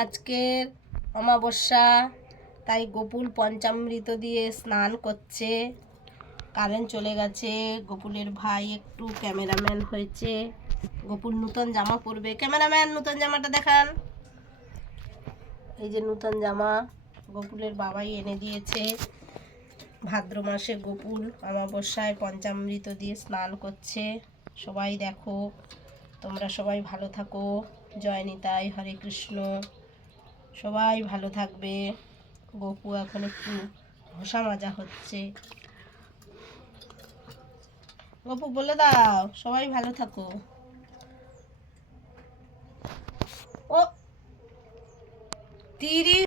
আজকের অমাবস্যা, তাই গোপুল পঞ্চামৃত দিয়ে স্নান করছে। কারেন্ট চলে গেছে, গোপুলের ভাই একটু ক্যামেরাম্যান হয়েছে। গোপুল নূতন জামা পরবে। ক্যামেরাম্যান, নূতন জামাটা দেখান। এই যে নূতন জামা, গোপুলের বাবাই এনে দিয়েছে। ভাদ্র মাসে গোপুল অমাবস্যায় পঞ্চামৃত দিয়ে স্নান করছে। সবাই দেখো, তোমরা সবাই ভালো থাকো। জয় নিতাই, হরে কৃষ্ণ। সবাই ভালো থাকবে। গপু এখন একটু ঘষা মাজা হচ্ছে। গপু, বলে দাও, সবাই ভালো থাকো। ও, তিরিশ